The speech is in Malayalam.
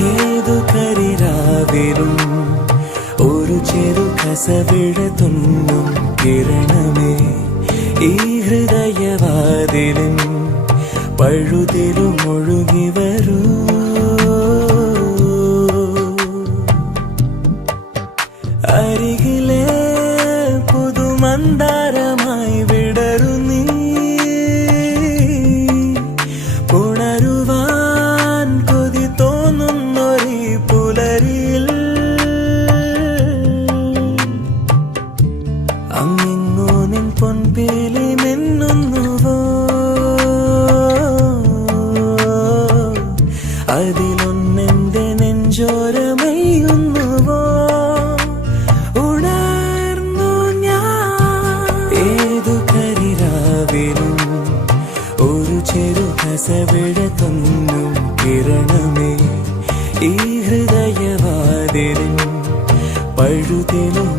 ഏതു കരിരാവിലും ഒരു ചെറു കസവിഴത്തുന്നും കിരണമേ ഈ ഹൃദയവാതിലും പഴുതിലും ഒഴുകി വരൂ. അരികിലെ പുതുമന്ദാരമായി വിടരു നീ, ഉണരുവാൻ കൊതി തോന്നുന്നൊരീ പുലരിയിൽ. അങ്ങിങ്ങോ നിൻ പൊൻപേലി മിന്നുന്നുവോ, അതിലൊന്നെന്റെ നെഞ്ചോരമയുന്നുവോ. ഉണർന്നു ഞാൻ ഏതു കരിരാവിലും ഒരു ചെറു കസവിഴത്തുന്നും കിരണമേ ഈ ഹൃദയവാതിലും പഴുതിലും